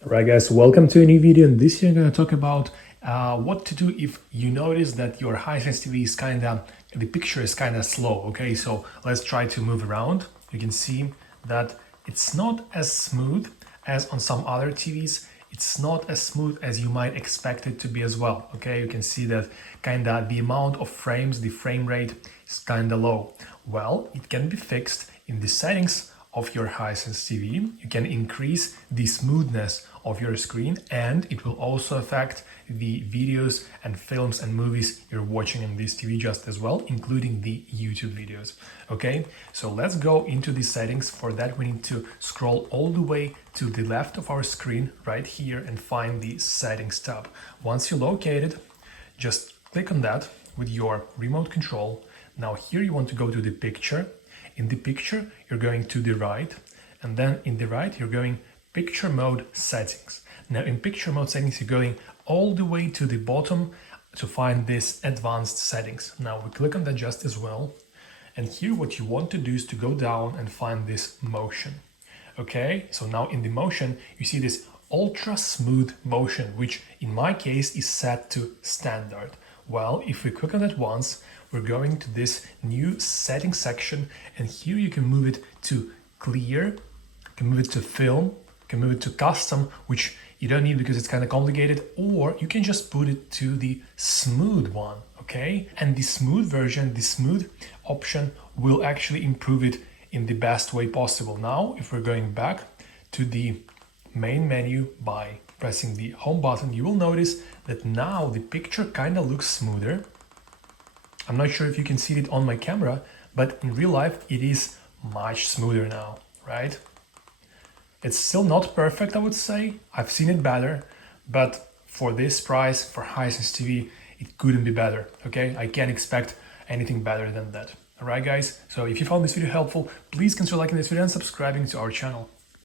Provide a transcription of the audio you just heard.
Alright guys, welcome to a new video. In this video I'm going to talk about what to do if you notice that your Hisense TV is the picture is kind of slow. Okay, so let's try to move around. You can see that it's not as smooth as on some other TVs. It's not as smooth as you might expect it to be as well. Okay, you can see that the amount of frames, the frame rate is kind of low. Well, it can be fixed in the settings of your Hisense TV. You can increase the smoothness of your screen, and it will also affect the videos and films and movies you're watching in this TV just as well, including the YouTube videos. Okay, so let's go into the settings. For that, we need to scroll all the way to the left of our screen right here and find the settings tab. Once you locate it, just click on that with your remote control. Now here you want to go to the picture. In the picture, you're going to the right, and then in the right, you're going picture mode settings. Now in picture mode settings, you're going all the way to the bottom to find this advanced settings. Now we click on that just as well. And here what you want to do is to go down and find this motion. Okay, so now in the motion, you see this ultra smooth motion, which in my case is set to standard. Well, if we click on it once, we're going to this new settings section, and here you can move it to clear, you can move it to film, you can move it to custom, which you don't need because it's kind of complicated, or you can just put it to the smooth one, okay? And the smooth version, the smooth option will actually improve it in the best way possible. Now, if we're going back to the main menu by pressing the home button, you will notice that now the picture kind of looks smoother. I'm not sure if you can see it on my camera, but in real life it is much smoother now, right? It's still not perfect, I would say. I've seen it better, but for this price, for Hisense TV, it couldn't be better, okay? I can't expect anything better than that. All right, guys? So if you found this video helpful, please consider liking this video and subscribing to our channel.